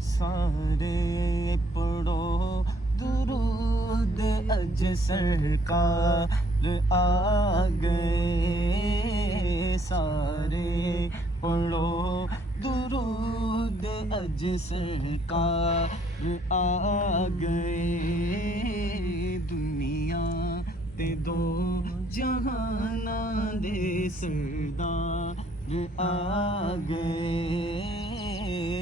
سارے پڑھو درود اج سرکار آ گئے، سارے پڑھو درود اج سرکار آ گئے، دنیا تے دو جہاناں دے سردار آ گئے،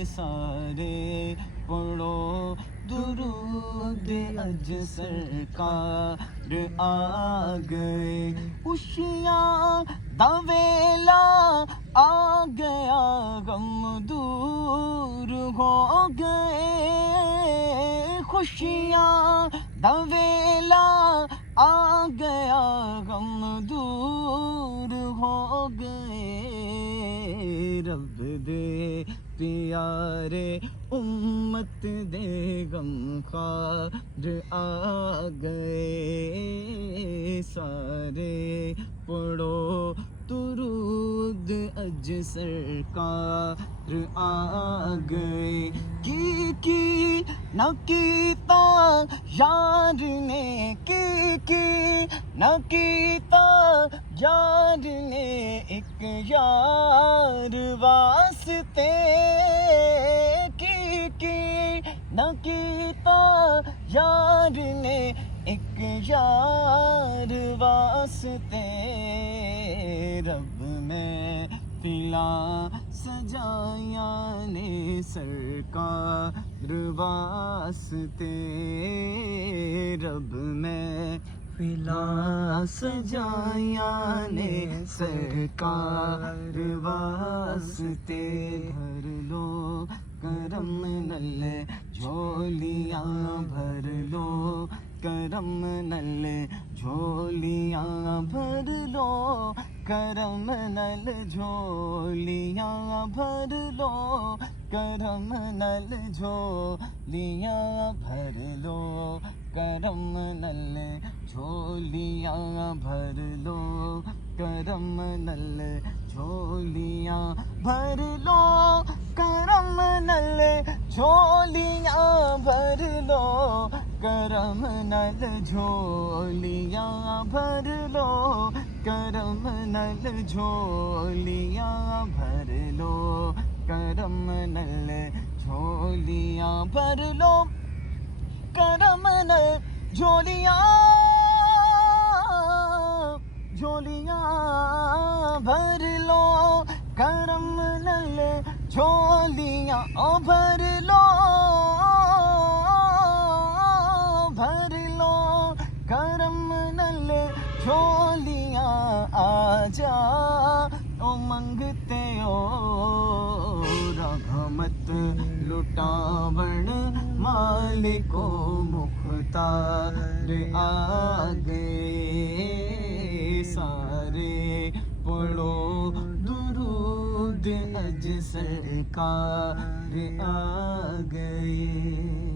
سارے پڑھو درود اج سرکار آ گئے، خوشیاں دا ویلا آ گیا، غم دور ہو گئے، خوشیاں دا ویلا آ گیا، غم دور ہو گئے، رب دے پیارے امت دے غم خوار آ گئے، سارے پڑھو درود اج سرکار آ گئے، کی نہ کیتا یار نے، کی نہ کیتا یار نے، ایک یار واسطے، کی نہ کیتا یار نے، ایک یار واسطے، رب میں فلا سجایاں نے سرکار واسطے، رب میں فلا سجایاں نے سرکار واسطے، بھر لو کرم نل جھولیاں، بھر لو کرم نل جھولیاں، بھر لو کرم نل جھولیاں، بھر لو کرم نل جھولیاں، بھر لو کرم نل جھولیاں، بھر لو کرم نل جھولیاں، بھر لو کرم نل جھولیاں، بھر لو کرم نل جھولیاں، بھر لو کرم نل جھولیاں، بھر لو کرم نل جھولیاں، بھر لو کرم نل جھولیاں، جھولیاں، بھر لو کرم نل جھولیاں، بھر لو، بھر لو کرم نل جھولیاں، آ جا او منگتے او رحمت لٹاون مالک و مختار آ گئے، سارے پڑھو درود اج سرکار آ گئے۔